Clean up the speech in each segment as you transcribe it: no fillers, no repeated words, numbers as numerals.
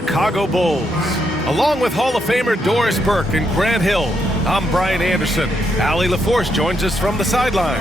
Chicago Bulls. Along with Hall of Famer Doris Burke and Grant Hill, I'm Brian Anderson. Allie LaForce joins us from the sidelines.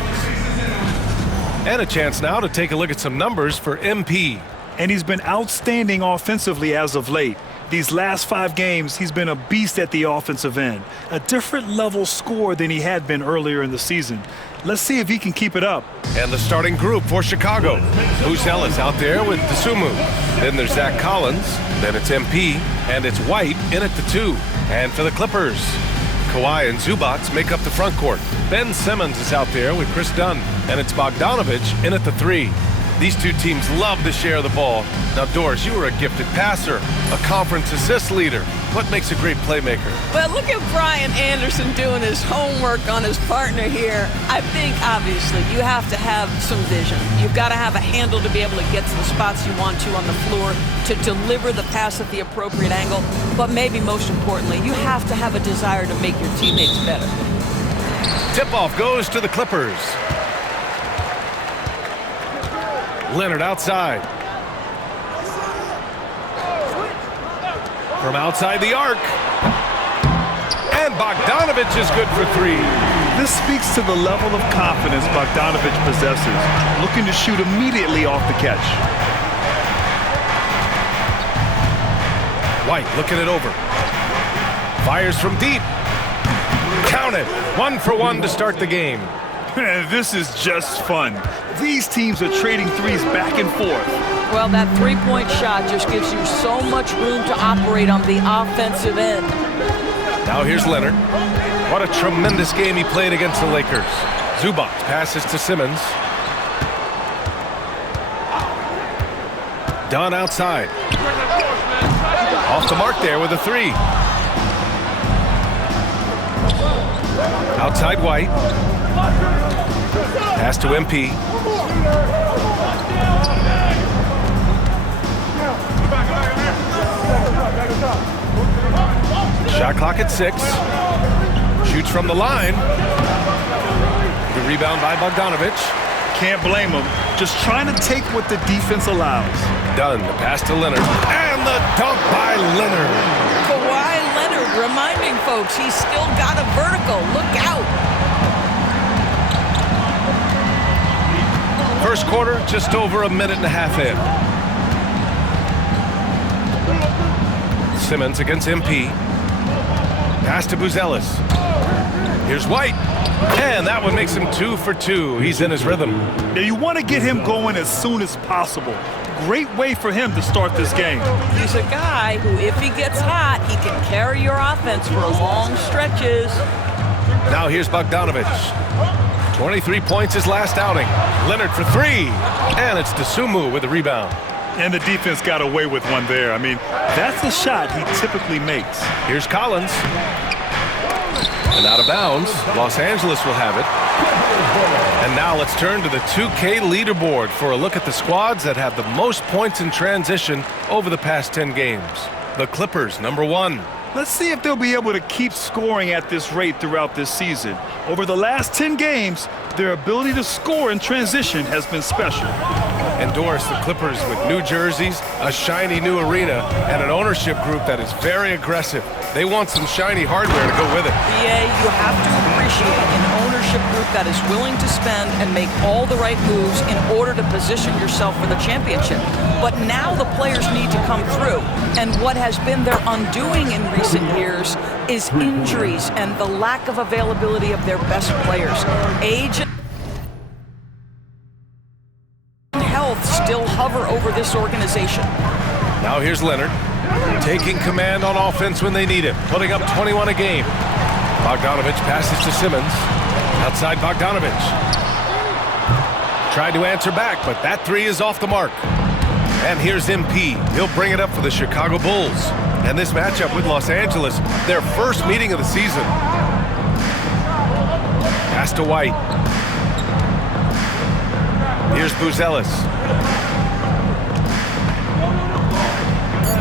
And a chance now to take a look at some numbers for MP. And he's been outstanding offensively as of late. These last 5 games, he's been a beast at the offensive end. A different level scorer than he had been earlier in the season. Let's see if he can keep it up. And the starting group for Chicago. Buzelis out there with Dosunmu. Then there's Zach Collins. Then it's MP. And it's White in at the 2. And for the Clippers, Kawhi and Zubac make up the front court. Ben Simmons is out there with Chris Dunn. And it's Bogdanovich in at the 3. These two teams love to share the ball. Now, Doris, you were a gifted passer, a conference assist leader. What makes a great playmaker? Well, look at Brian Anderson doing his homework on his partner here. I think, obviously, you have to have some vision. You've got to have a handle to be able to get to the spots you want to on the floor, to deliver the pass at the appropriate angle. But maybe most importantly, you have to have a desire to make your teammates better. Tip-off goes to the Clippers. Leonard outside. From outside the arc. And Bogdanovich is good for 3. This speaks to the level of confidence Bogdanovich possesses, looking to shoot immediately off the catch. White looking it over. Fires from deep. Count it. 1 for 1 to start the game. This is just fun. These teams are trading threes back and forth. Well, that three-point shot just gives you so much room to operate on the offensive end. Now here's Leonard. What a tremendous game he played against the Lakers. Zubac passes to Simmons. Dunn outside. Off the mark there with a 3. Outside White. Pass to MP. Shot clock at 6. Shoots from the line. The rebound by Bogdanovich. Can't blame him. Just trying to take what the defense allows. Dunn, the pass to Leonard. And the dunk by Leonard. Kawhi Leonard reminding folks he's still got a vertical. Look out. First quarter, just over a minute and a half in. Simmons against MP. Pass to Buzelis. Here's White. And that one makes him 2 for 2. He's in his rhythm. Now you want to get him going as soon as possible. Great way for him to start this game. He's a guy who, if he gets hot, he can carry your offense for long stretches. Now here's Bogdanovich. 23 points his last outing. Leonard for 3. And it's Dosunmu with the rebound. And the defense got away with one there. I mean, that's a shot he typically makes. Here's Collins. And out of bounds. Los Angeles will have it. And now let's turn to the 2K leaderboard for a look at the squads that have the most points in transition over the past 10 games. The Clippers, number 1. Let's see if they'll be able to keep scoring at this rate throughout this season. Over the last 10 games, their ability to score in transition has been special. And Doris, the Clippers with new jerseys, a shiny new arena, and an ownership group that is very aggressive. They want some shiny hardware to go with it. Yeah, you have to appreciate an ownership group that is willing to spend and make all the right moves in order to position yourself for the championship. But now the players need to come through. And what has been their undoing in recent years is injuries and the lack of availability of their best players. Age and health still hover over this organization. Now here's Leonard, taking command on offense when they need it, putting up 21 a game. Bogdanovich passes to Simmons. Outside Bogdanovich. Tried to answer back, but that 3 is off the mark. And here's MP. He'll bring it up for the Chicago Bulls. And this matchup with Los Angeles, their first meeting of the season. Pass to White. Here's Buzelis.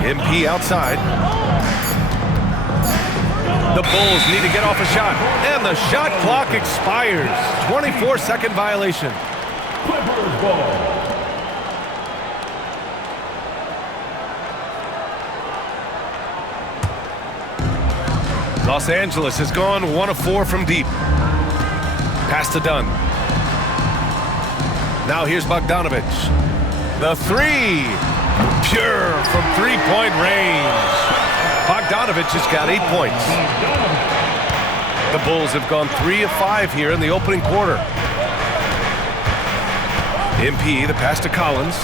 MP outside. The Bulls need to get off a shot. And the shot clock expires. 24-second violation. Clippers ball. Los Angeles has gone 1 of 4 from deep. Pass to Dunn. Now here's Bogdanovic. The three. Pure from three-point range. Bogdanovic has got 8 points. The Bulls have gone 3 of 5 here in the opening quarter. MP, the pass to Collins.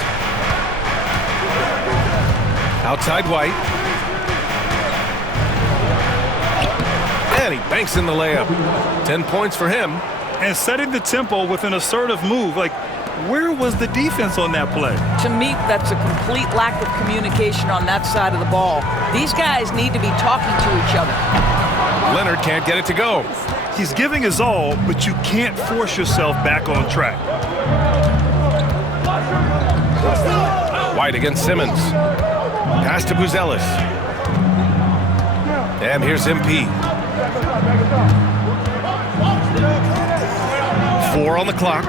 Outside White. And he banks in the layup. 10 points for him. And setting the tempo with an assertive move. Like, where was the defense on that play? To me, that's a complete lack of communication on that side of the ball. These guys need to be talking to each other. Leonard can't get it to go. He's giving his all, but you can't force yourself back on track. White against Simmons. Pass to Buzelis. And here's MP. 4 on the clock.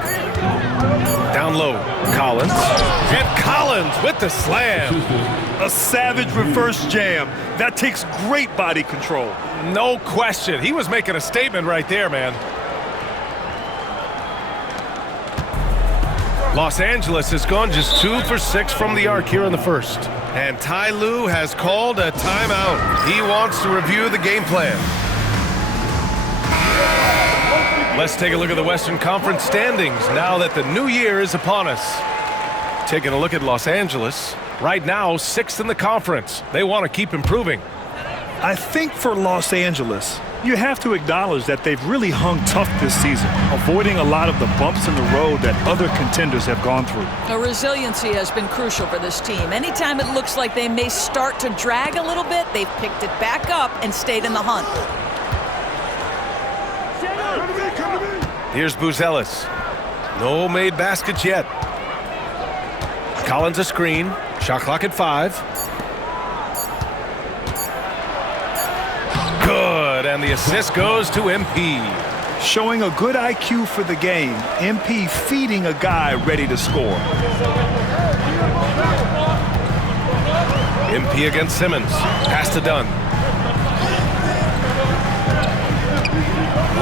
Down low, Collins. And Collins with the slam. A savage reverse jam. That takes great body control. No question. He was making a statement right there, man. Los Angeles has gone just 2 for 6 from the arc here in the first. And Ty Lue has called a timeout. He wants to review the game plan. Let's take a look at the Western Conference standings now that the new year is upon us. Taking a look at Los Angeles. Right now, 6th in the conference. They want to keep improving. I think for Los Angeles, you have to acknowledge that they've really hung tough this season, avoiding a lot of the bumps in the road that other contenders have gone through. The resiliency has been crucial for this team. Anytime it looks like they may start to drag a little bit, they've picked it back up and stayed in the hunt. Here's Buzelis. No made baskets yet. Collins a screen. Shot clock at 5. Good, and the assist goes to MP. Showing a good IQ for the game. MP feeding a guy ready to score. MP against Simmons. Pass to Dunn.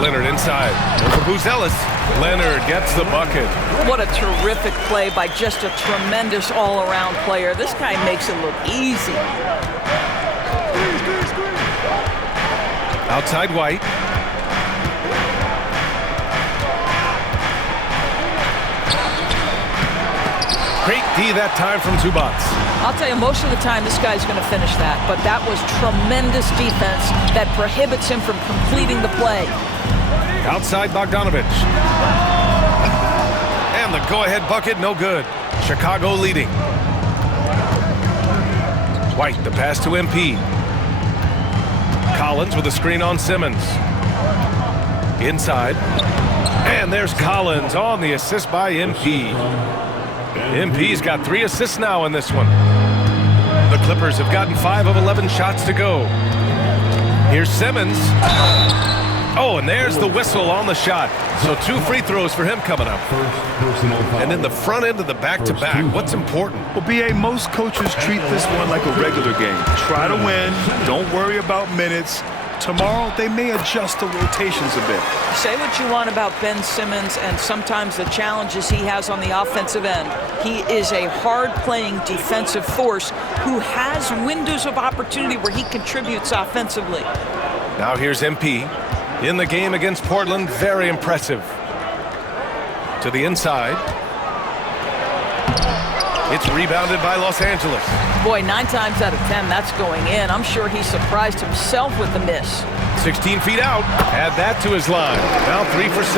Leonard inside. For Buzelis. Leonard gets the bucket. What a terrific play by just a tremendous all-around player. This guy makes it look easy. Outside White. Great D that time from Zubac. I'll tell you, most of the time this guy's going to finish that, but that was tremendous defense that prohibits him from completing the play. Outside Bogdanovic. And the go-ahead bucket, no good. Chicago leading. White, the pass to MP. Collins with a screen on Simmons. Inside. And there's Collins on the assist by MP. MP's got 3 assists now in this one. The Clippers have gotten 5 of 11 shots to go. Here's Simmons. Oh, and there's the whistle on the shot. So 2 free throws for him coming up. And in the front end of the back-to-back, what's important? Well, B.A., most coaches treat this one like a regular game. Try to win. Don't worry about minutes. Tomorrow, they may adjust the rotations a bit. Say what you want about Ben Simmons and sometimes the challenges he has on the offensive end. He is a hard-playing defensive force who has windows of opportunity where he contributes offensively. Now here's MP. In the game against Portland, very impressive. To the inside. It's rebounded by Los Angeles. Boy, 9 times out of 10, that's going in. I'm sure he surprised himself with the miss. 16 feet out. Add that to his line. Now 3 for 6.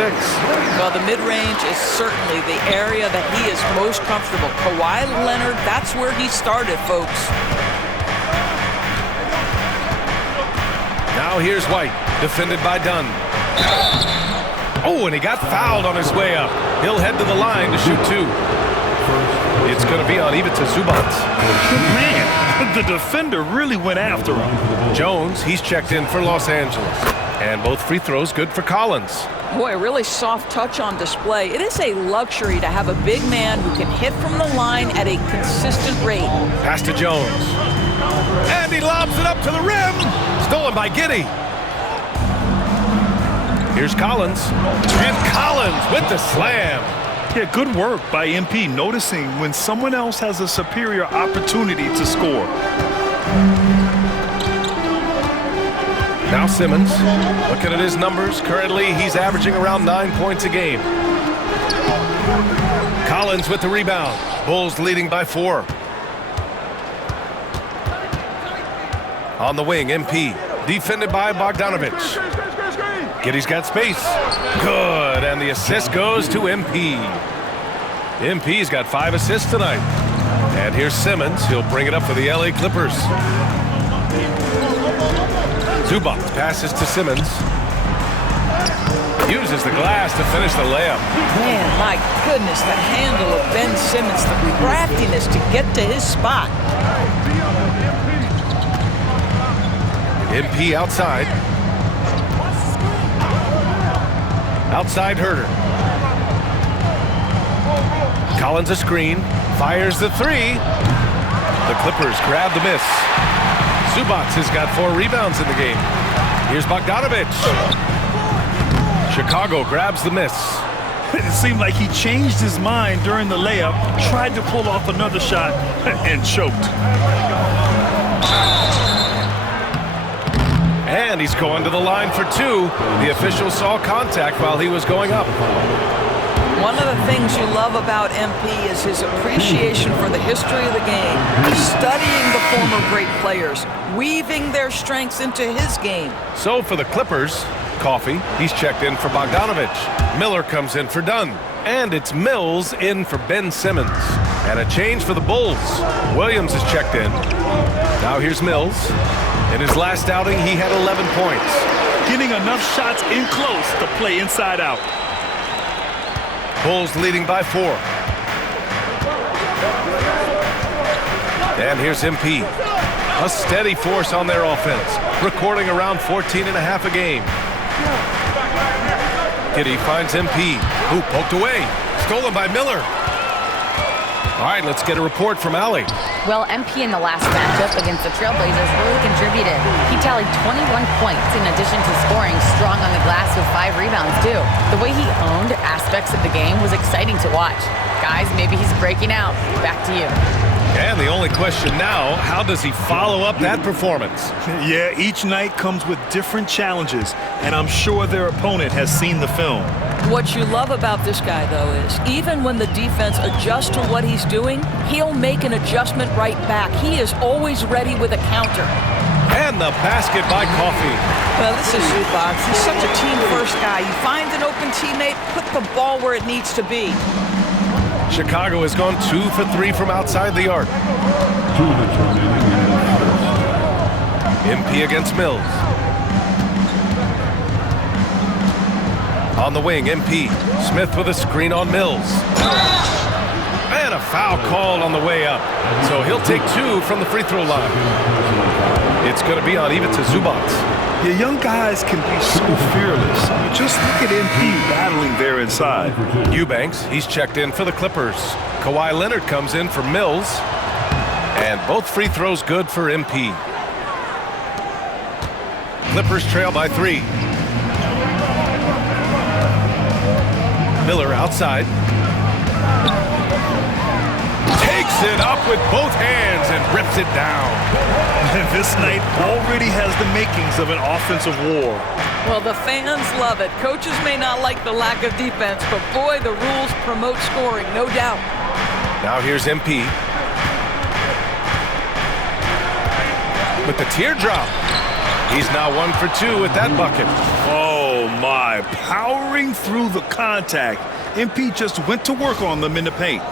Well, the mid-range is certainly the area that he is most comfortable. Kawhi Leonard, that's where he started, folks. Now here's White, defended by Dunn. Oh, and he got fouled on his way up. He'll head to the line to shoot 2. It's going to be on Ivica Zubac. Man, the defender really went after him. Jones, he's checked in for Los Angeles. And both free throws good for Collins. Boy, a really soft touch on display. It is a luxury to have a big man who can hit from the line at a consistent rate. Pass to Jones. And he lobs it up to the rim. Stolen by Giddey. Here's Collins. And Collins with the slam. Yeah, good work by MP, noticing when someone else has a superior opportunity to score. Now Simmons, looking at his numbers. Currently, he's averaging around 9 points a game. Collins with the rebound. Bulls leading by 4. On the wing, MP. Defended by Bogdanovich. Giddey's got space. Good, and the assist goes to MP. MP's got 5 assists tonight. And here's Simmons. He'll bring it up for the LA Clippers. Zubac passes to Simmons. Uses the glass to finish the layup. Man, my goodness, the handle of Ben Simmons, the craftiness to get to his spot. MP outside. Outside Herter. Collins a screen. Fires the 3. The Clippers grab the miss. Zubac has got 4 rebounds in the game. Here's Bogdanovich. Chicago grabs the miss. It seemed like he changed his mind during the layup, tried to pull off another shot, and choked. And he's going to the line for 2. The official saw contact while he was going up. One of the things you love about MP is his appreciation for the history of the game, studying the former great players, weaving their strengths into his game. So for the Clippers, Coffey, he's checked in for Bogdanovich. Miller comes in for Dunn. And it's Mills in for Ben Simmons. And a change for the Bulls. Williams is checked in. Now here's Mills. In his last outing, he had 11 points. Getting enough shots in close to play inside out. Bulls leading by 4. And here's MP. A steady force on their offense, recording around 14.5 a game. Giddey finds MP, who poked away. Stolen by Miller. All right, let's get a report from Allie. Well, MP in the last matchup against the Trailblazers really contributed. He tallied 21 points in addition to scoring strong on the glass with 5 rebounds, too. The way he owned aspects of the game was exciting to watch. Guys, maybe he's breaking out. Back to you. And the only question now, how does he follow up that performance? Yeah, each night comes with different challenges, and I'm sure their opponent has seen the film. What you love about this guy, though, is even when the defense adjusts to what he's doing, he'll make an adjustment right back. He is always ready with a counter. And the basket by Coffey. Well, this is Zubac. He's such a team-first guy. He finds an open teammate, put the ball where it needs to be. Chicago has gone 2 for 3 from outside the arc. MP against Mills. On the wing, MP. Smith with a screen on Mills. And a foul called on the way up. So he'll take 2 from the free throw line. It's going to be on Ivica Zubac. Your young guys can be so fearless. Just look at MP battling there inside. Eubanks, he's checked in for the Clippers. Kawhi Leonard comes in for Mills. And both free throws good for MP. Clippers trail by 3. Miller outside. Takes it up with both hands and rips it down. This night already has the makings of an offensive war. Well, the fans love it. Coaches may not like the lack of defense, but boy, the rules promote scoring, no doubt. Now here's MP. With the teardrop. He's now 1 for 2 with that bucket. Oh my, powering through the contact. MP just went to work on them in the paint.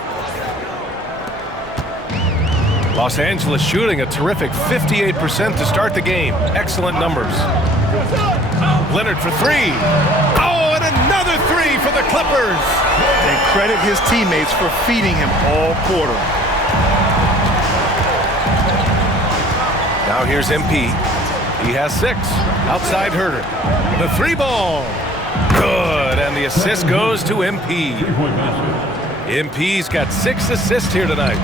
Los Angeles shooting a terrific 58% to start the game. Excellent numbers. Leonard for 3. Oh, and another 3 for the Clippers. And credit his teammates for feeding him all quarter. Now here's MP. He has 6. Outside Herter. The 3-ball. Good, and the assist goes to MP. MP's got 6 assists here tonight.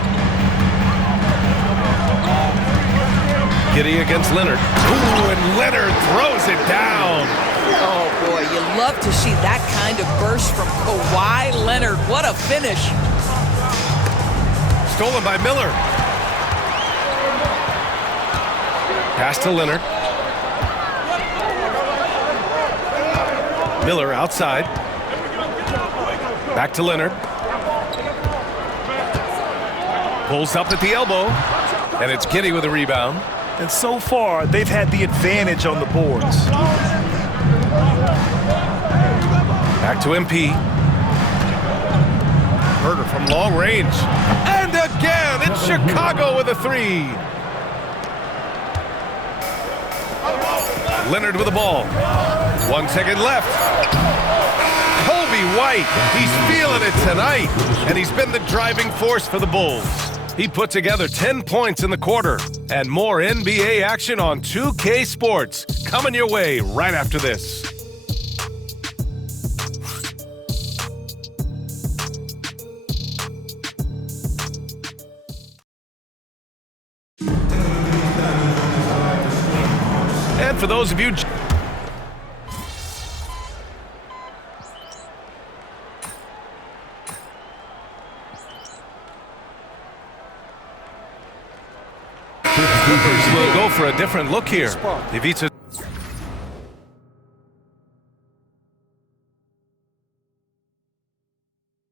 Giddey against Leonard. Ooh, and Leonard throws it down. Oh, boy, you love to see that kind of burst from Kawhi Leonard. What a finish. Stolen by Miller. Pass to Leonard. Miller outside. Back to Leonard. Pulls up at the elbow. And it's Giddey with a rebound. And so far, they've had the advantage on the boards. Back to MP. Herder from long range. And again, it's Chicago with a three. Leonard with the ball. 1 second left. Kobe White, he's feeling it tonight. And he's been the driving force for the Bulls. He put together 10 points in the quarter. And more NBA action on 2K Sports coming your way right after this. And for those of you... Clippers will go for a different look here. Ivica.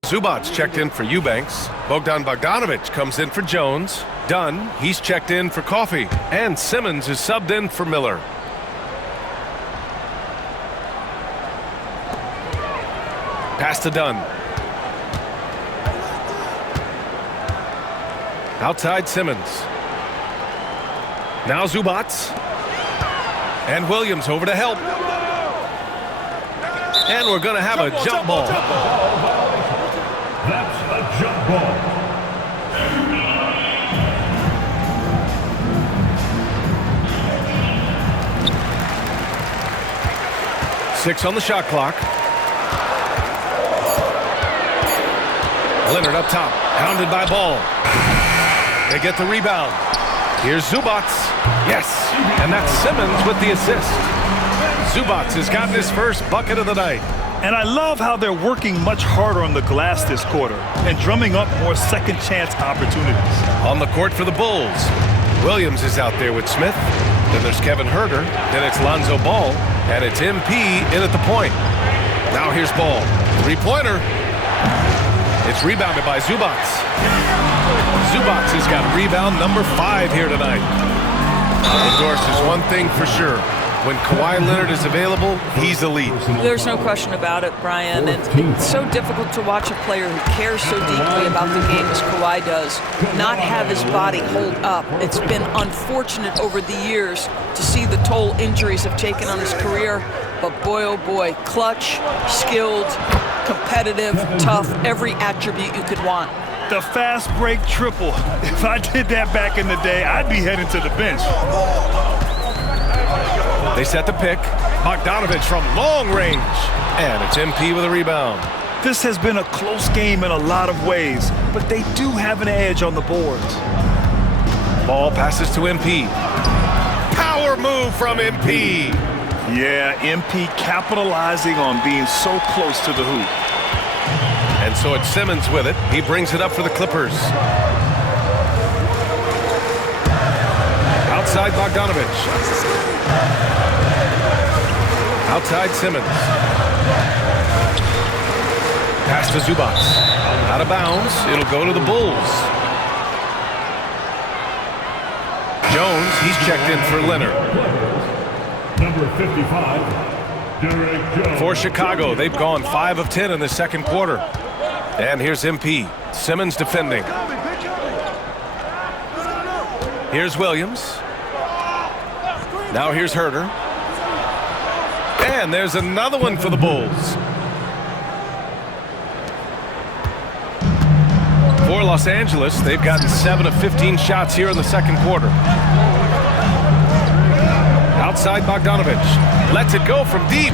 Zubac's checked in for Eubanks. Bogdan Bogdanovic comes in for Jones. Dunn, he's checked in for Coffey. And Simmons is subbed in for Miller. Pass to Dunn. Outside Simmons. Now Zubac. And Williams over to help. And we're going to have a jump ball. That's a jump ball. Six on the shot clock. Leonard up top. Hounded by Ball. They get the rebound. Here's Zubac. Yes. And that's Simmons with the assist. Zubac has gotten his first bucket of the night. And I love how they're working much harder on the glass this quarter and drumming up more second chance opportunities. On the court for the Bulls, Williams is out there with Smith. Then there's Kevin Herter. Then it's Lonzo Ball. And it's MP in at the point. Now here's Ball. Three-pointer. It's rebounded by Zubac. Zubac has got rebound number 5 here tonight. Endorse is one thing for sure. When Kawhi Leonard is available, he's elite. There's no question about it, Brian. And it's so difficult to watch a player who cares so deeply about the game as Kawhi does not have his body hold up. It's been unfortunate over the years to see the toll injuries have taken on his career. But boy, oh boy, clutch, skilled, competitive, tough, every attribute you could want. The fast break triple. If I did that back in the day, I'd be heading to the bench. They set the pick. Bogdanovic from long range. And it's MP with a rebound. This has been a close game in a lot of ways, but they do have an edge on the boards. Ball passes to MP. Power move from MP. Yeah, MP capitalizing on being so close to the hoop. And so it's Simmons with it. He brings it up for the Clippers. Outside Bogdanovic. Outside Simmons. Pass to Zubac. Out of bounds. It'll go to the Bulls. Jones, he's checked in for Leonard. Number 55, Derek Jones. For Chicago, they've gone 5 of 10 in the second quarter. And here's MP. Simmons defending. Here's Williams. Now here's Herter. And there's another one for the Bulls. For Los Angeles, they've gotten 7 of 15 shots here in the second quarter. Outside Bogdanovic. Lets it go from deep.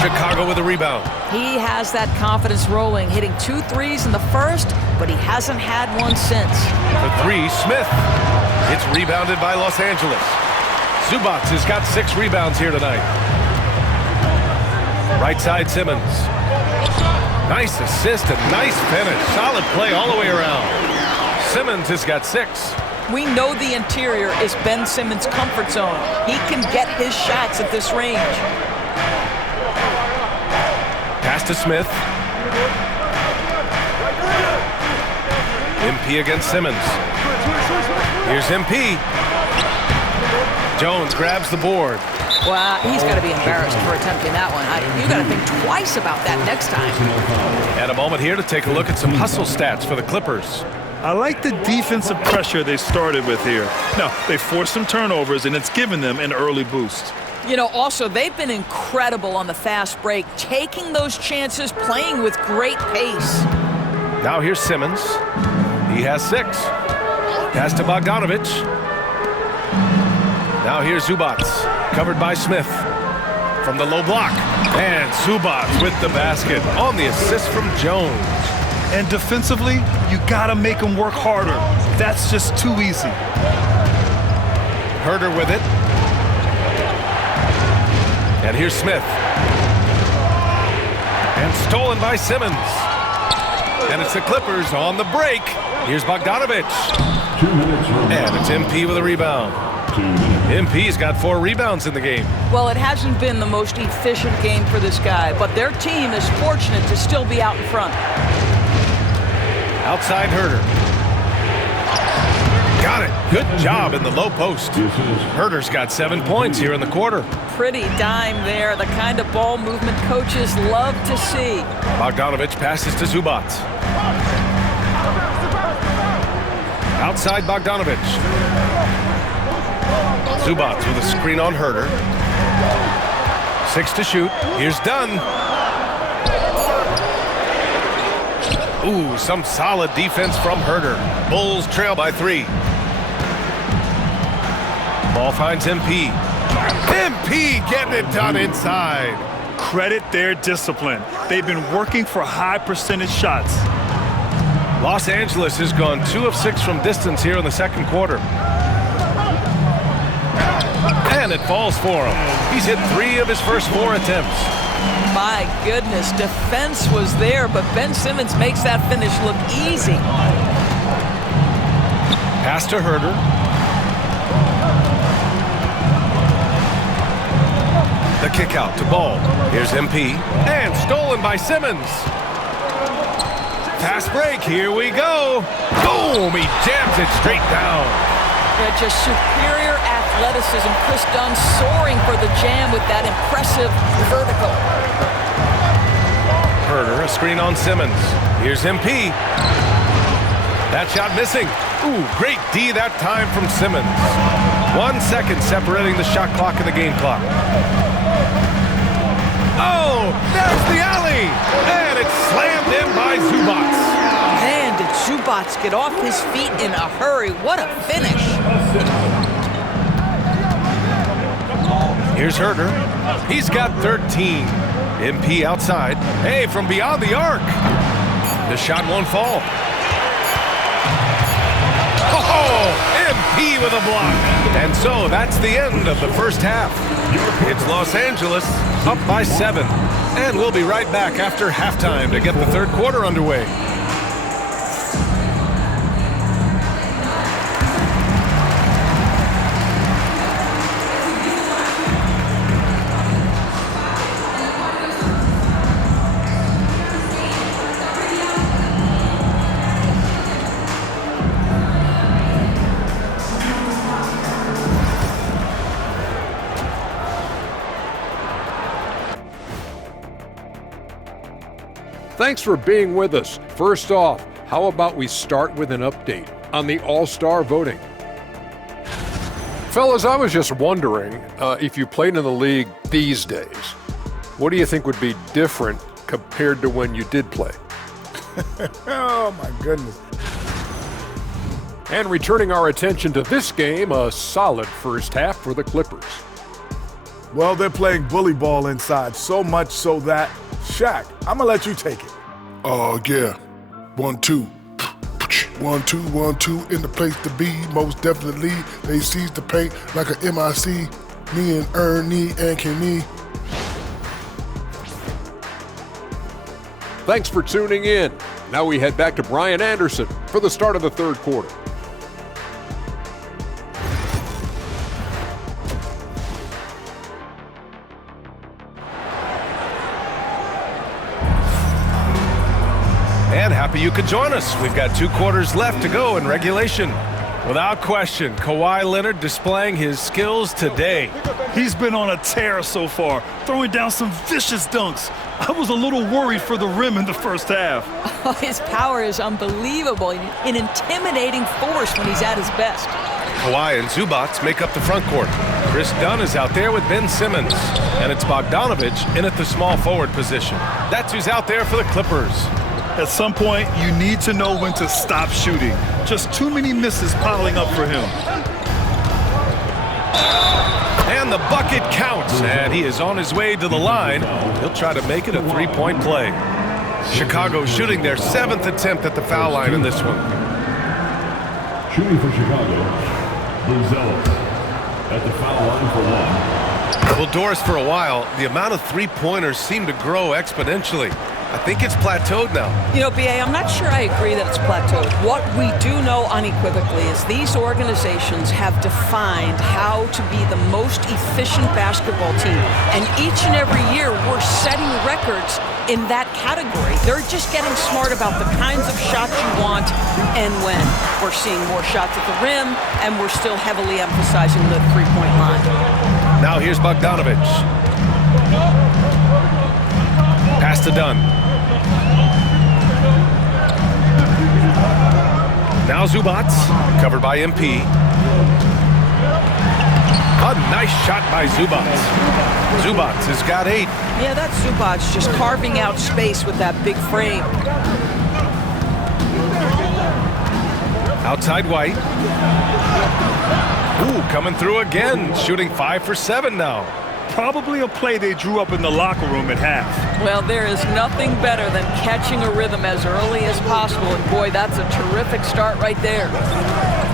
Chicago with a rebound. He has that confidence rolling, hitting 2 threes in the first, but he hasn't had one since. For 3, Smith. It's rebounded by Los Angeles. Zubac has got 6 rebounds here tonight. Right side Simmons. Nice assist and nice finish. Solid play all the way around. Simmons has got 6. We know the interior is Ben Simmons' comfort zone. He can get his shots at this range. Pass to Smith. MP against Simmons. Here's MP. Jones grabs the board. Well, he's got to be embarrassed for attempting that one. You got to think twice about that next time. And a moment here to take a look at some hustle stats for the Clippers. I like the defensive pressure they started with here. Now, they forced some turnovers, and it's given them an early boost. You know, also, they've been incredible on the fast break, taking those chances, playing with great pace. Now here's Simmons. He has 6. Pass to Bogdanovic. Now here's Zubac, covered by Smith. From the low block. And Zubac with the basket on the assist from Jones. And defensively, you gotta make them work harder. That's just too easy. Herder with it. And here's Smith. And stolen by Simmons. And it's the Clippers on the break. Here's Bogdanovic. 2 minutes remaining. And it's MP with a rebound. 2 minutes. MP's got 4 rebounds in the game. Well, it hasn't been the most efficient game for this guy, but their team is fortunate to still be out in front. Outside Herder. Got it. Good job in the low post. Herder's got 7 points here in the quarter. Pretty dime there, the kind of ball movement coaches love to see. Bogdanovic passes to Zubac. Outside Bogdanovic. Zubac with a screen on Herder. 6 to shoot. Here's Dunn. Ooh, some solid defense from Herder. Bulls trail by 3. Ball finds MP. MP getting it done inside. Credit their discipline. They've been working for high percentage shots. Los Angeles has gone 2 of 6 from distance here in the second quarter. And it falls for him. He's hit 3 of his first 4 attempts. My goodness, defense was there, but Ben Simmons makes that finish look easy. Pass to Herder. The kick out to Ball. Here's MP. And stolen by Simmons. Fast break. Here we go. Boom! He jams it straight down. Yeah, just superior athleticism. Chris Dunn soaring for the jam with that impressive vertical. Herder, a screen on Simmons. Here's MP. That shot missing. Ooh, great D that time from Simmons. 1 second separating the shot clock and the game clock. Oh, there's the alley. And it's slammed in by Zubac. Man, did Zubac get off his feet in a hurry. What a finish. Here's Herder. He's got 13. MP outside. Hey, from beyond the arc. The shot won't fall. Oh, MP with a block. And so that's the end of the first half. It's Los Angeles up by 7. And we'll be right back after halftime to get the third quarter underway. Thanks for being with us. First off, how about we start with an update on the All-Star voting? Fellas, I was just wondering if you played in the league these days, what do you think would be different compared to when you did play? Oh, my goodness. And returning our attention to this game, a solid first half for the Clippers. Well, they're playing bully ball inside, so much so that, Shaq, I'm going to let you take it. Oh, yeah. 1-2. 1-2, 1-2 in the place to be. Most definitely, they seize the paint like a MIC. Me and Ernie and Kenny. Thanks for tuning in. Now we head back to Brian Anderson for the start of the third quarter. And happy you could join us. We've got 2 quarters left to go in regulation. Without question, Kawhi Leonard displaying his skills today. He's been on a tear so far, throwing down some vicious dunks. I was a little worried for the rim in the first half. Oh, his power is unbelievable, an intimidating force when he's at his best. Kawhi and Zubac make up the front court. Chris Dunn is out there with Ben Simmons. And it's Bogdanovich in at the small forward position. That's who's out there for the Clippers. At some point, you need to know when to stop shooting. Just too many misses piling up for him. And the bucket counts, and he is on his way to the line. He'll try to make it a 3-point play. Chicago shooting their 7th attempt at the foul line in this one. Shooting for Chicago, Buzelis at the foul line for 1. Well, Doris, for a while, the amount of 3-pointers seemed to grow exponentially. I think it's plateaued now. You know, B.A., I'm not sure I agree that it's plateaued. What we do know unequivocally is these organizations have defined how to be the most efficient basketball team. And each and every year, we're setting records in that category. They're just getting smart about the kinds of shots you want and when. We're seeing more shots at the rim, and we're still heavily emphasizing the three-point line. Now here's Bogdanovich. Pass to Dunn. Now Zubac, covered by MP. A nice shot by Zubac. Zubac has got 8. Yeah, that's Zubac just carving out space with that big frame. Outside White. Ooh, coming through again, shooting 5 for 7 now. Probably a play they drew up in the locker room at half. Well, there is nothing better than catching a rhythm as early as possible, and boy, that's a terrific start right there.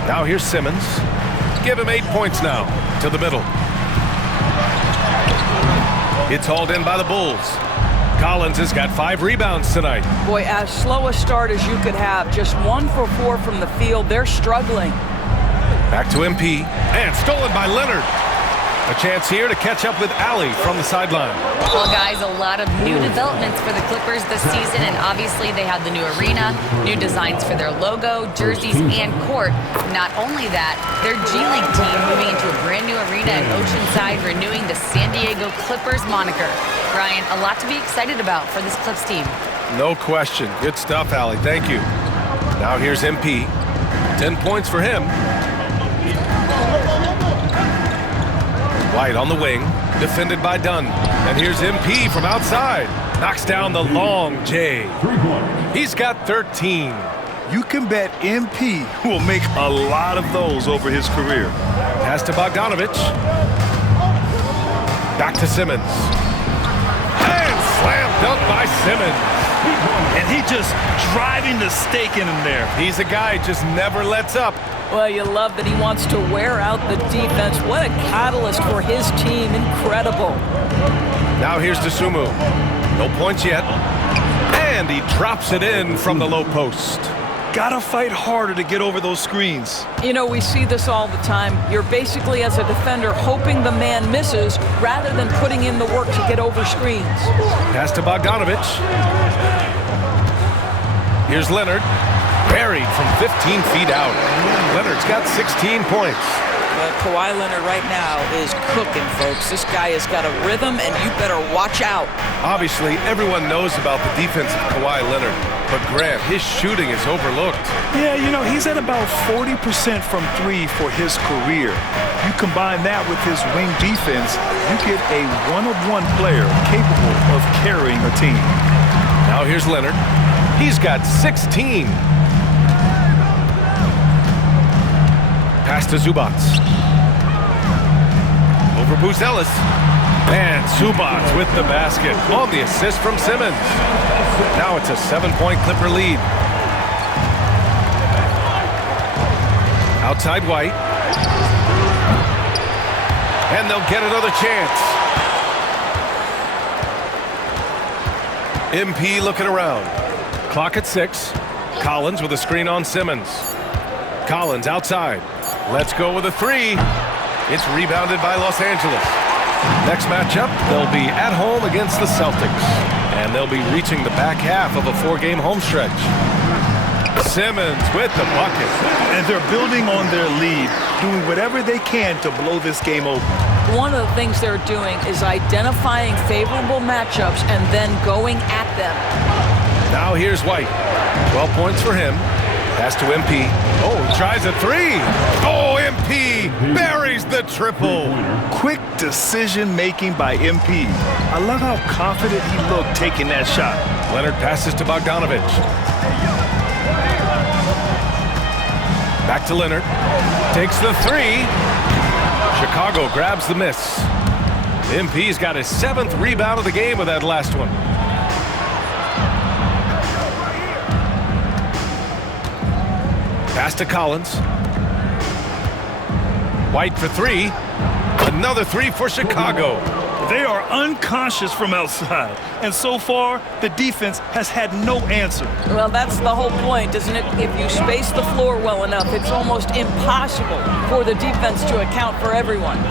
Now here's Simmons. Give him 8 points now, to the middle. It's hauled in by the Bulls. Collins has got 5 rebounds tonight. Boy, as slow a start as you could have, just 1 for 4 from the field. They're struggling. Back to MP, and stolen by Leonard. A chance here to catch up with Allie from the sideline. Well, guys, a lot of new developments for the Clippers this season, and obviously they have the new arena, new designs for their logo, jerseys, and court. Not only that, their G League team moving into a brand new arena in Oceanside, renewing the San Diego Clippers moniker. Brian, a lot to be excited about for this Clips team. No question. Good stuff, Allie. Thank you. Now here's MP. 10 points for him. White on the wing, defended by Dunn. And here's MP from outside. Knocks down the long J. He's got 13. You can bet MP will make a lot of those over his career. Pass to Bogdanovich. Back to Simmons. And slam dunk by Simmons. And he just driving the stake in him there. He's a guy just never lets up. Well, you love that he wants to wear out the defense. What a catalyst for his team. Incredible. Now here's Dosunmu. No points yet. And he drops it in from the low post. Gotta fight harder to get over those screens. You know, we see this all the time. You're basically, as a defender, hoping the man misses rather than putting in the work to get over screens. Pass to Bogdanovich. Here's Leonard. Buried from 15 feet out. Leonard's got 16 points. Kawhi Leonard right now is cooking, folks. This guy has got a rhythm, and you better watch out. Obviously, everyone knows about the defense of Kawhi Leonard, but Grant, his shooting is overlooked. Yeah, you know, he's at about 40% from 3 for his career. You combine that with his wing defense, you get a one-of-one player capable of carrying a team. Now here's Leonard. He's got 16. Pass to Zubac. Over Buzelis. And Zubac with the basket on the assist from Simmons. Now it's a 7-point Clipper lead. Outside White. And they'll get another chance. MP looking around. Clock at 6. Collins with a screen on Simmons. Collins outside. Let's go with a 3. It's rebounded by Los Angeles. Next matchup, they'll be at home against the Celtics. And they'll be reaching the back half of a 4-game home stretch. Simmons with the bucket. And they're building on their lead, doing whatever they can to blow this game open. One of the things they're doing is identifying favorable matchups and then going at them. Now here's White. 12 points for him. Pass to MP. Oh, he tries a 3. Oh, MP buries the triple. Quick decision-making by MP. I love how confident he looked taking that shot. Leonard passes to Bogdanovich. Back to Leonard. Takes the 3. Chicago grabs the miss. MP's got his 7th rebound of the game with that last one. Pass to Collins. White for 3. Another 3 for Chicago. They are unconscious from outside, and so far, the defense has had no answer. Well, that's the whole point, isn't it? If you space the floor well enough, it's almost impossible for the defense to account for everyone.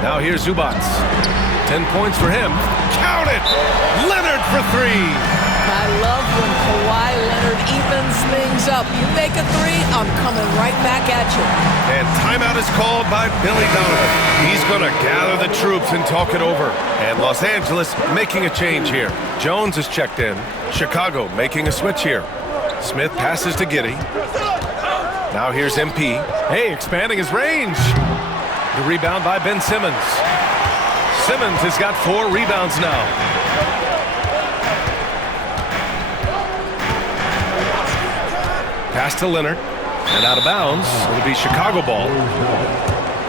Now here's Zubac. 10 points for him. Count it! Leonard for 3. I love when Kawhi Leonard evens things up. You make a 3, I'm coming right back at you. And timeout is called by Billy Donovan. He's going to gather the troops and talk it over. And Los Angeles making a change here. Jones is checked in. Chicago making a switch here. Smith passes to Giddey. Now here's MP. Hey, expanding his range. The rebound by Ben Simmons. Simmons has got 4 rebounds now. Pass to Leonard, and out of bounds. It'll be Chicago ball.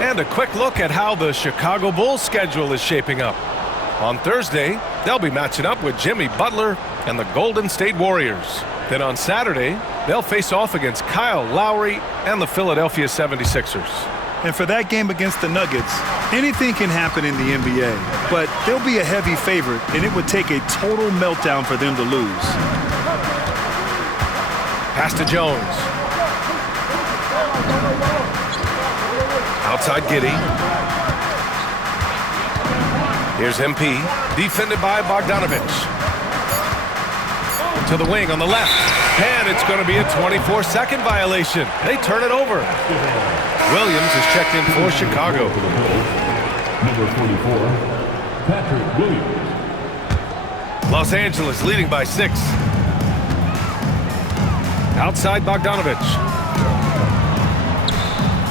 And a quick look at how the Chicago Bulls schedule is shaping up. On Thursday, they'll be matching up with Jimmy Butler and the Golden State Warriors. Then on Saturday, they'll face off against Kyle Lowry and the Philadelphia 76ers. And for that game against the Nuggets, anything can happen in the NBA, but they'll be a heavy favorite, and it would take a total meltdown for them to lose. Pass to Jones. Outside Giddey. Here's MP. Defended by Bogdanovich. To the wing on the left. And it's going to be a 24-second violation. They turn it over. Williams is checked in for Chicago. Number 24, Patrick Williams. Los Angeles leading by 6. Outside Bogdanovich.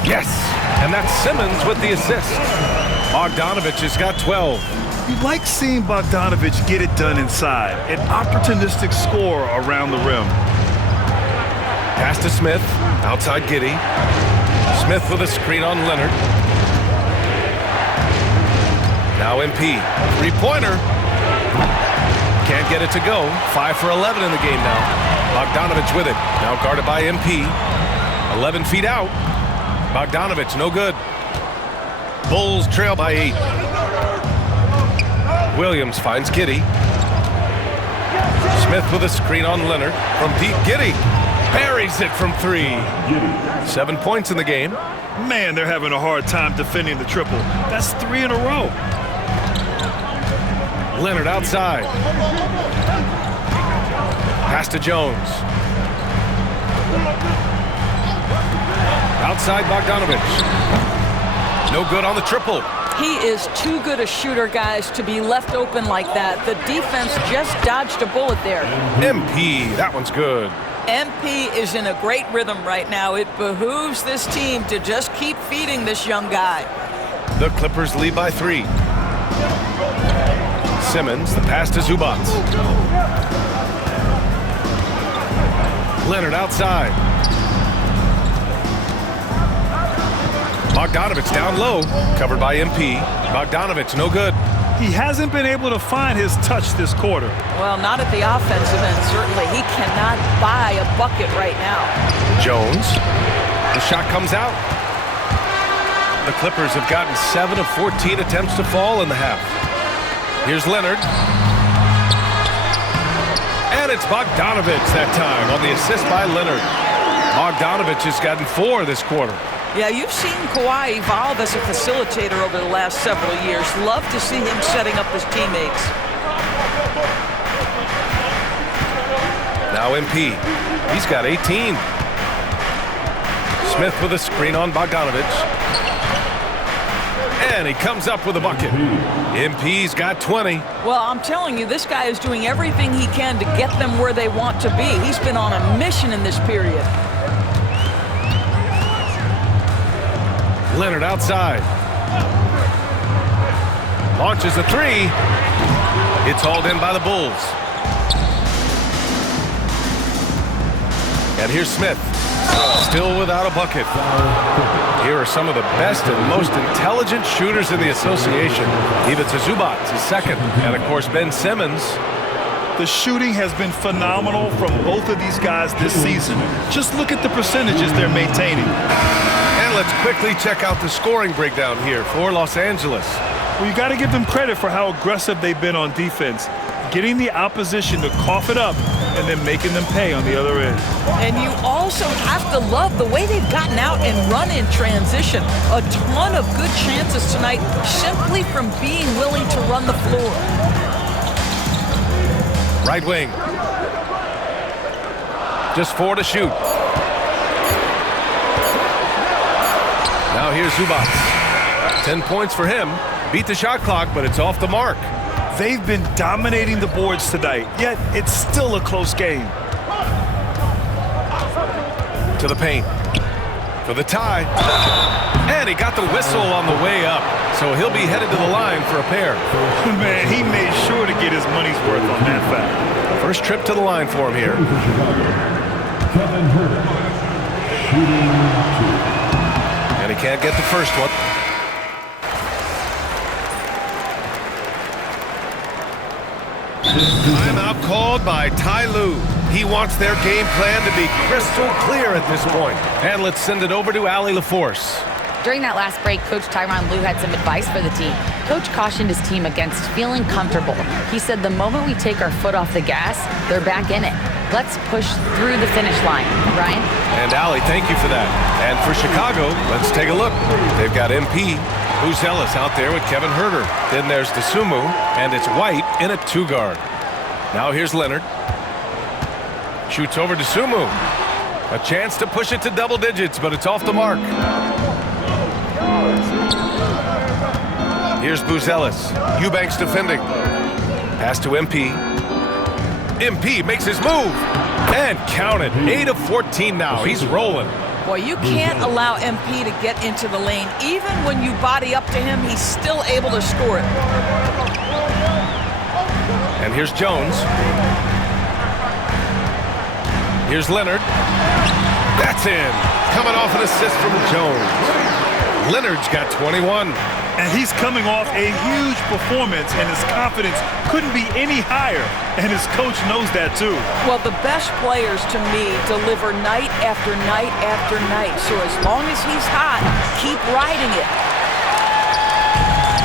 Yes, and that's Simmons with the assist. Bogdanovich has got 12. You like seeing Bogdanovich get it done inside. An opportunistic score around the rim. Pass to Smith. Outside Giddey. Smith with a screen on Leonard. Now MP. 3-pointer. Can't get it to go. 5 for 11 in the game now. Bogdanovich with it. Now guarded by MP. 11 feet out. Bogdanovich, no good. Bulls trail by 8. Williams finds Giddey. Smith with a screen on Leonard. From deep, Giddey buries it from 3. 7 points in the game. Man, they're having a hard time defending the triple. That's 3 in a row. Leonard outside. Pass to Jones. Outside Bogdanovich. No good on the triple. He is too good a shooter, guys, to be left open like that. The defense just dodged a bullet there. MP, that one's good. MP is in a great rhythm right now. It behooves this team to just keep feeding this young guy. The Clippers lead by 3. Simmons, the pass to Zubac. Leonard outside. Bogdanovich down low, covered by MP. Bogdanovich, no good. He hasn't been able to find his touch this quarter. Well, not at the offensive end, certainly. He cannot buy a bucket right now. Jones. The shot comes out. The Clippers have gotten 7 of 14 attempts to fall in the half. Here's Leonard. And it's Bogdanovich that time on the assist by Leonard. Bogdanovich has gotten 4 this quarter. Yeah, you've seen Kawhi evolve as a facilitator over the last several years. Love to see him setting up his teammates. Now MP. He's got 18. Smith with a screen on Bogdanovich. And he comes up with a bucket. MP's got 20. Well, I'm telling you, this guy is doing everything he can to get them where they want to be. He's been on a mission in this period. Leonard outside. Launches a 3. It's hauled in by the Bulls. And here's Smith. Still without a bucket. Here are some of the best and most intelligent shooters in the association. Ivica Zubac is second. And, of course, Ben Simmons. The shooting has been phenomenal from both of these guys this season. Just look at the percentages they're maintaining. And let's quickly check out the scoring breakdown here for Los Angeles. Well, you got to give them credit for how aggressive they've been on defense, getting the opposition to cough it up and then making them pay on the other end. And you also have to love the way they've gotten out and run in transition. A ton of good chances tonight simply from being willing to run the floor. Right wing. Just 4 to shoot. Now here's Zubac. 10 points for him. Beat the shot clock, but it's off the mark. They've been dominating the boards tonight, yet it's still a close game. To the paint. For the tie. And he got the whistle on the way up. So he'll be headed to the line for a pair. Man, he made sure to get his money's worth on that foul. First trip to the line for him here. Kevin Huerter, shooting 2. And he can't get the first one. Timeout called by Ty Lue. He wants their game plan to be crystal clear at this point. And let's send it over to Allie LaForce. During that last break, Coach Tyronn Lue had some advice for the team. Coach cautioned his team against feeling comfortable. He said the moment we take our foot off the gas, they're back in it. Let's push through the finish line. Ryan? And Allie, thank you for that. And for Chicago, let's take a look. They've got MP, Buzelis out there with Kevin Huerter. Then there's Dosunmu, and it's White in a 2-guard. Now here's Leonard. Shoots over Dosunmu. A chance to push it to double digits, but it's off the mark. Here's Buzelis. Eubanks defending. Pass to MP. MP makes his move. And count it. 8 of 14 now. He's rolling. Boy, you can't allow MP to get into the lane. Even when you body up to him, he's still able to score it. And here's Jones. Here's Leonard. That's in. Coming off an assist from Jones. Leonard's got 21. And he's coming off a huge performance, and his confidence couldn't be any higher. And his coach knows that, too. Well, the best players, to me, deliver night after night after night. So as long as he's hot, keep riding it.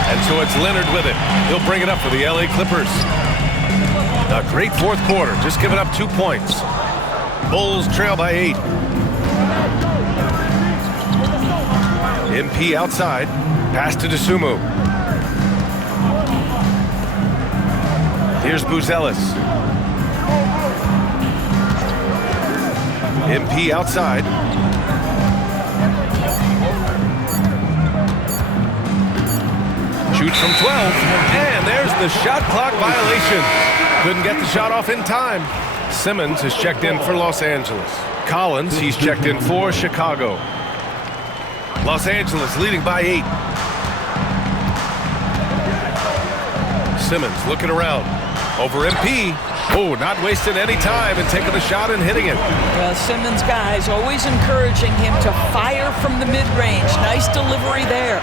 And so it's Leonard with it. He'll bring it up for the LA Clippers. A great fourth quarter, just giving up 2 points. Bulls trail by 8. MP outside. Pass to Dosunmu. Here's Buzelis. MP outside. Shoots from 12. And there's the shot clock violation. Couldn't get the shot off in time. Simmons has checked in for Los Angeles. Collins, he's checked in for Chicago. Los Angeles leading by 8. Simmons looking around. Over MP. Oh, not wasting any time and taking the shot and hitting it. Well, Simmons' guys always encouraging him to fire from the mid-range. Nice delivery there.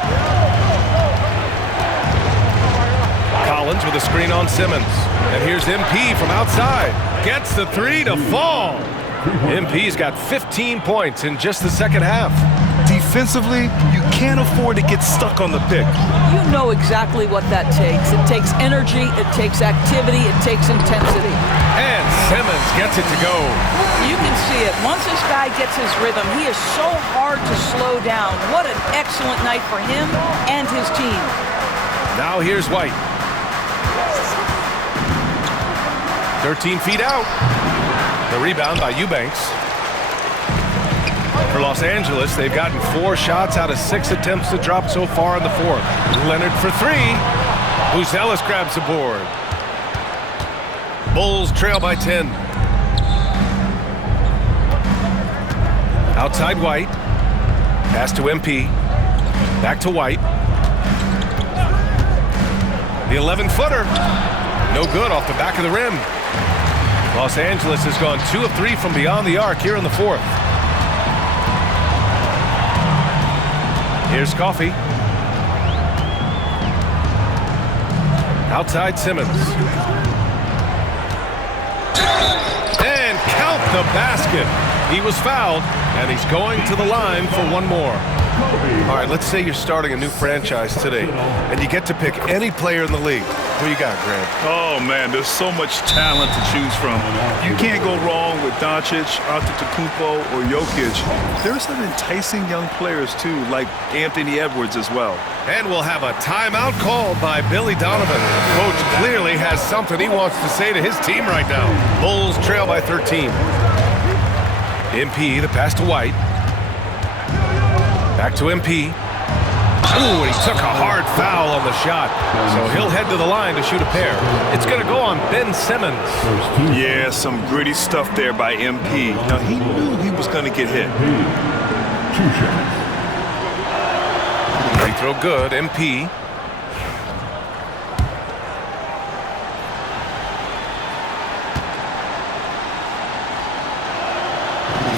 Collins with a screen on Simmons. And here's MP from outside. Gets the 3 to fall. MP's got 15 points in just the second half. Defensively, you can't afford to get stuck on the pick. You know exactly what that takes. It takes energy, it takes activity, it takes intensity. And Simmons gets it to go. You can see it. Once this guy gets his rhythm, he is so hard to slow down. What an excellent night for him and his team. Now here's White. 13 feet out. The rebound by Eubanks. For Los Angeles, they've gotten 4 shots out of 6 attempts to drop so far in the fourth. Leonard for 3. Buzelis grabs the board. Bulls trail by 10. Outside White. Pass to MP. Back to White. The 11-footer. No good off the back of the rim. Los Angeles has gone 2 of 3 from beyond the arc here in the fourth. Here's Coffey. Outside Simmons. And count the basket. He was fouled, and he's going to the line for one more. All right, let's say you're starting a new franchise today, and you get to pick any player in the league. Who you got, Grant? Oh, man, there's so much talent to choose from. You can't go wrong with Doncic, Antetokounmpo, or Jokic. There's some enticing young players, too, like Anthony Edwards as well. And we'll have a timeout called by Billy Donovan. The coach clearly has something he wants to say to his team right now. Bulls trail by 13. MP, the pass to White. Back to MP. Ooh, and he took a hard foul on the shot. So he'll head to the line to shoot a pair. It's going to go on Ben Simmons. Yeah, some gritty stuff there by MP. Now, he knew he was going to get hit. 2 shots. Free throw good, MP.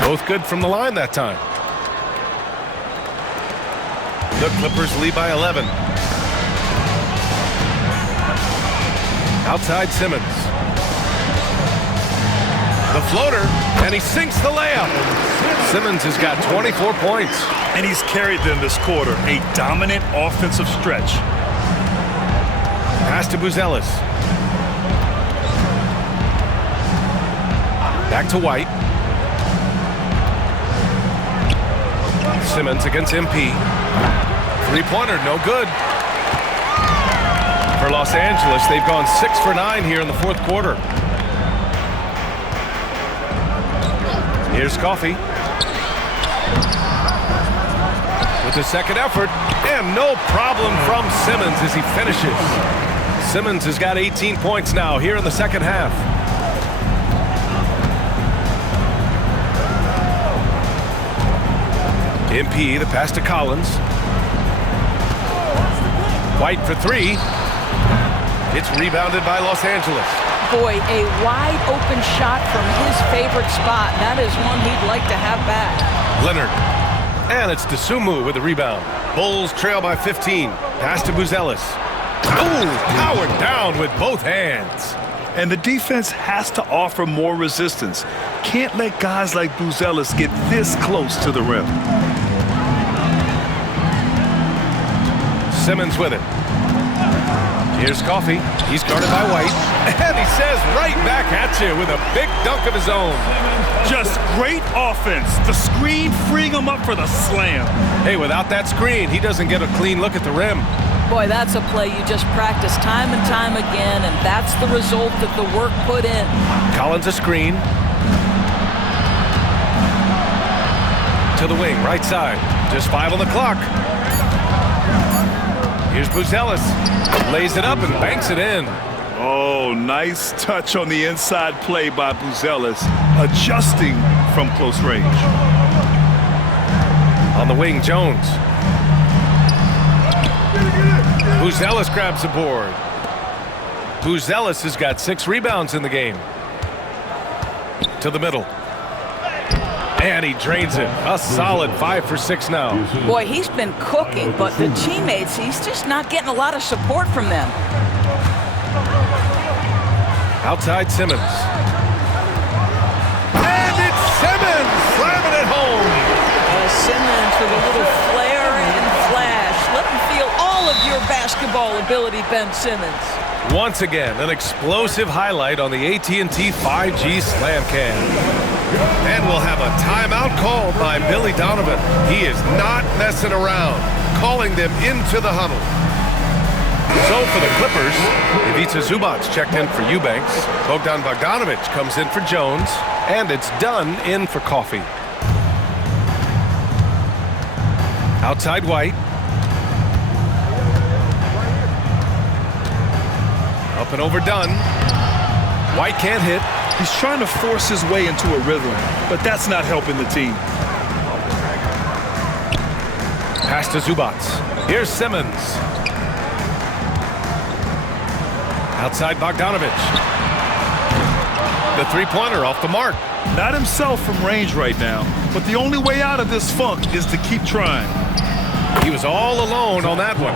Both good from the line that time. The Clippers lead by 11. Outside Simmons. The floater, and he sinks the layup. Simmons has got 24 points. And he's carried them this quarter. A dominant offensive stretch. Pass to Buzelis. Back to White. Simmons against MP. Three-pointer, no good. For Los Angeles, they've gone 6 for 9 here in the fourth quarter. Here's Coffey. With the second effort, and no problem from Simmons as he finishes. Simmons has got 18 points now here in the second half. MP, the pass to Collins. White for 3. It's rebounded by Los Angeles. Boy, a wide open shot from his favorite spot. That is one he'd like to have back. Leonard. And it's Dosunmu with the rebound. Bulls trail by 15. Pass to Buzelis. Oh, powered down with both hands. And the defense has to offer more resistance. Can't let guys like Buzelis get this close to the rim. Simmons with it. Here's Coffey. He's guarded by White. And he says right back at you with a big dunk of his own. Just great offense. The screen freeing him up for the slam. Hey, without that screen, he doesn't get a clean look at the rim. Boy, that's a play you just practice time and time again, and that's the result of the work put in. Collins a screen. To the wing, right side. Just 5 on the clock. Here's Buzelis. Lays it up and banks it in. Oh, nice touch on the inside play by Buzelis, adjusting from close range. On the wing, Jones. Buzelis grabs the board. Buzelis has got 6 rebounds in the game. To the middle. And he drains it. A solid 5 for 6 now. Boy, he's been cooking, but the teammates, he's just not getting a lot of support from them. Outside Simmons. And it's Simmons slamming it home. Simmons for the little flare and flash. Let him feel all of your basketball ability, Ben Simmons. Once again, an explosive highlight on the AT&T 5G Slam Cam. And we'll have a timeout called by Billy Donovan. He is not messing around, calling them into the huddle. So for the Clippers, Ivica Zubac checked in for Eubanks. Bogdan Bogdanovic comes in for Jones. And it's Dunn in for Coffey. Outside White. Up and over Dunn. White can't hit. He's trying to force his way into a rhythm, but that's not helping the team. Pass to Zubac. Here's Simmons. Outside Bogdanovic. The three-pointer off the mark. Not himself from range right now, but the only way out of this funk is to keep trying. He was all alone on that one.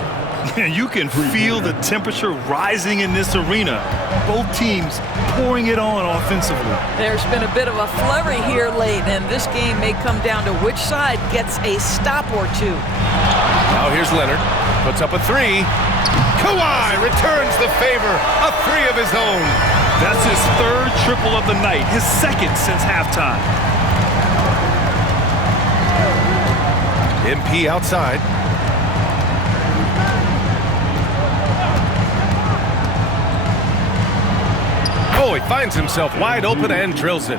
You can feel the temperature rising in this arena. Both teams pouring it on offensively. There's been a bit of a flurry here late, and this game may come down to which side gets a stop or two. Now here's Leonard. Puts up a three. Kawhi returns the favor. A three of his own. That's his third triple of the night, his second since halftime. MP outside. Oh, he finds himself wide open and drills it.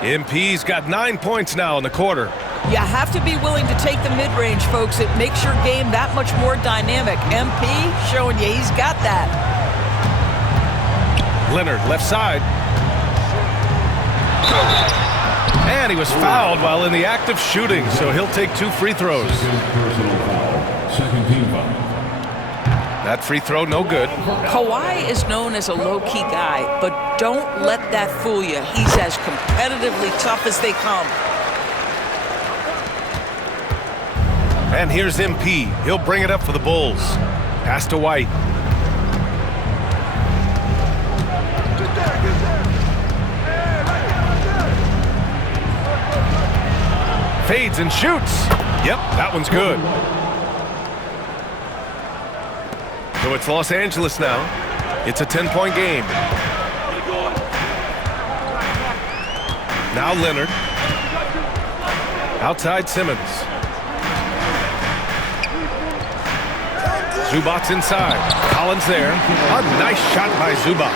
MP's got 9 points now in the quarter. You have to be willing to take the mid-range, folks. It makes your game that much more dynamic. MP showing you he's got that. Leonard, left side. And he was fouled while in the act of shooting, so he'll take 2 free throws. Second team foul. That free throw, no good. Kawhi is known as a low-key guy, but don't let that fool you. He's as competitively tough as they come. And here's MP. He'll bring it up for the Bulls. Pass to White. Fades and shoots. Yep, that one's good. So it's Los Angeles now. It's a 10-point game. Now Leonard. Outside Simmons. Zubac inside. Collins there. A nice shot by Zubac.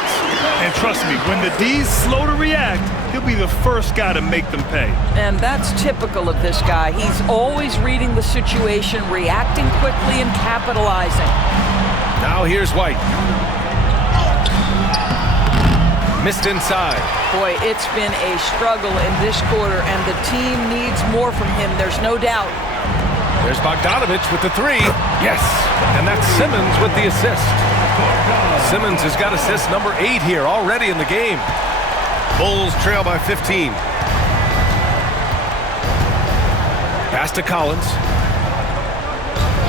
And trust me, when the D's slow to react, he'll be the first guy to make them pay. And that's typical of this guy. He's always reading the situation, reacting quickly, and capitalizing. Now here's White. Missed inside. Boy, it's been a struggle in this quarter, and the team needs more from him, there's no doubt. There's Bogdanovic with the three. Yes, and that's Simmons with the assist. Simmons has got assist number 8 here already in the game. Bulls trail by 15. Pass to Collins.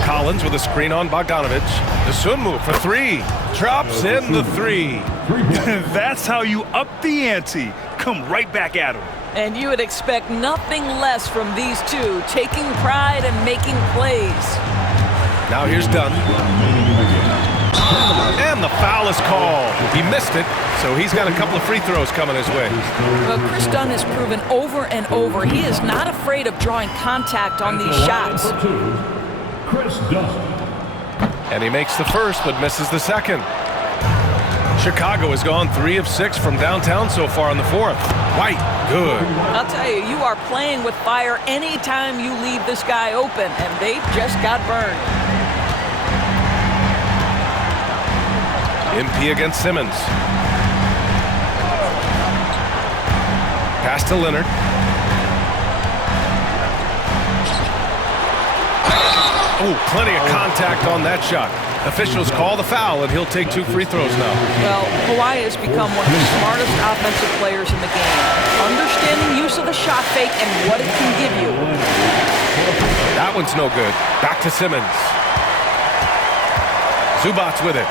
Collins with a screen on Bogdanovic. The Sunmu for 3. Drops in the 3. That's how you up the ante. Come right back at him. And you would expect nothing less from these two, taking pride and making plays. Now here's Dunn. And the foul is called. He missed it, so he's got a couple of free throws coming his way. Well, Chris Dunn has proven over and over he is not afraid of drawing contact on these shots. Chris Dunn. And he makes the first, but misses the second. Chicago has gone 3 of 6 from downtown so far in the fourth. White, good. I'll tell you, you are playing with fire anytime you leave this guy open, and they just got burned. MP against Simmons. Pass to Leonard. Oh, plenty of contact on that shot. Officials call the foul, and he'll take 2 free throws now. Well, Kawhi has become one of the smartest offensive players in the game. Understanding use of the shot fake and what it can give you. That one's no good. Back to Simmons. Zubac with it.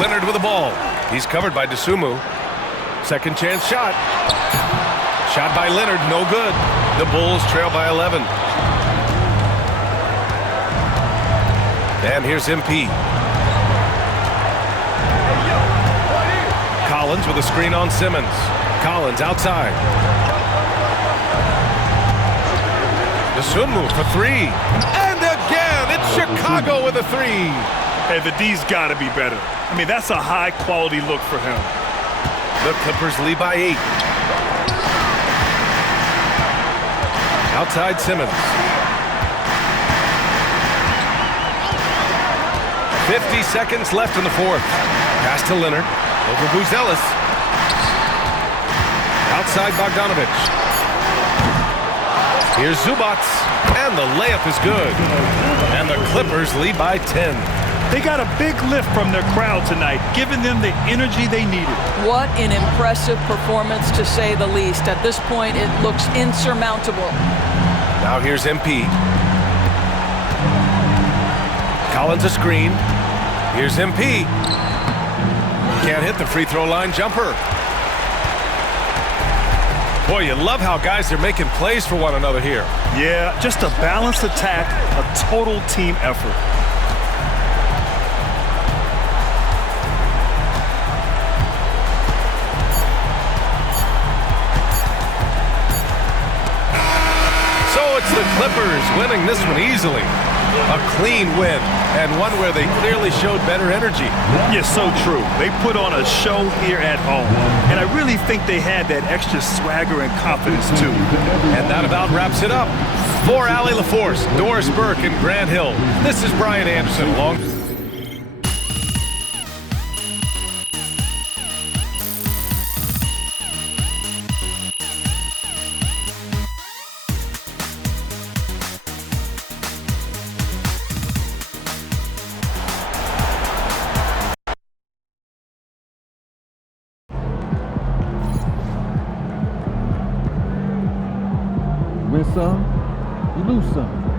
Leonard with the ball. He's covered by Dosunmu. Second chance shot. Shot by Leonard, no good. The Bulls trail by 11. And here's MP. Collins with a screen on Simmons. Collins outside. The Sumu for three. And again, it's Chicago with a three. Hey, the D's got to be better. I mean, that's a high-quality look for him. The Clippers lead by 8. Outside Simmons. 50 seconds left in the fourth. Pass to Leonard. Over Buzelis. Outside Bogdanovich. Here's Zubats. And the layup is good. And the Clippers lead by 10. They got a big lift from their crowd tonight, giving them the energy they needed. What an impressive performance, to say the least. At this point, it looks insurmountable. Now here's MP. Collins a screen. Here's MP. Can't hit the free throw line jumper. Boy, you love how guys are making plays for one another here. Yeah, just a balanced attack, a total team effort. So it's the Clippers winning this one easily. A clean win, and one where they clearly showed better energy. Yeah, so true. They put on a show here at home, and I really think they had that extra swagger and confidence, too. And that about wraps it up. For Allie LaForce, Doris Burke, and Grant Hill, this is Brian Anderson along. Win some, you lose some.